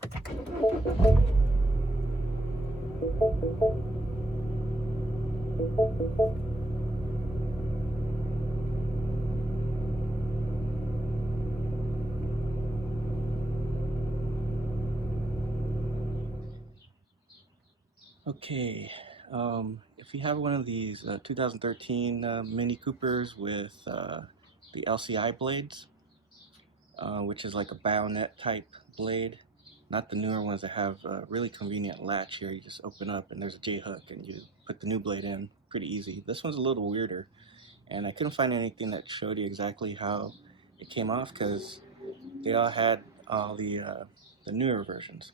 Okay, if you have one of these 2013 Mini Coopers with the LCI blades, which is like a Bayonet type blade, not the newer ones that have a really convenient latch here. You just open up and there's a J-hook and you put the new blade in pretty easy. This one's a little weirder, and I couldn't find anything that showed you exactly how it came off because they all had all the newer versions.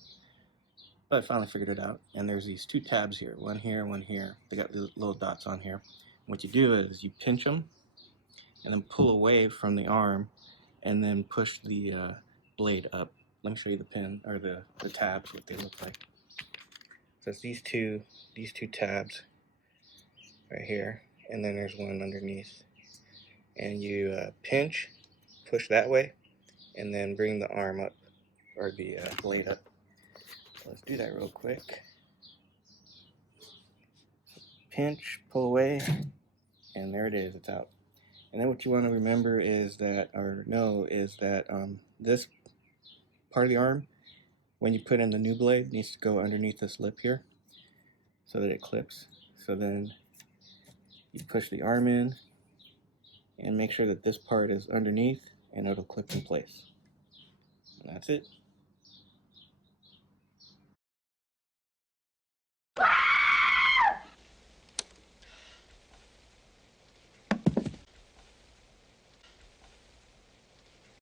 But I finally figured it out, and there's these two tabs here, one here, one here. They got the little dots on here. What you do is you pinch them and then pull away from the arm and then push the blade up. Let me show you the pin, or the tabs, what they look like. So it's these two tabs right here, and then there's one underneath. And you pinch, push that way, and then bring the arm up, or the blade up. So let's do that real quick. Pinch, pull away, and there it is, it's out. And then what you want to remember is that, or know, is that this part of the arm, when you put in the new blade, needs to go underneath this lip here so that it clips. So then you push the arm in and make sure that this part is underneath and it'll clip in place. And that's it.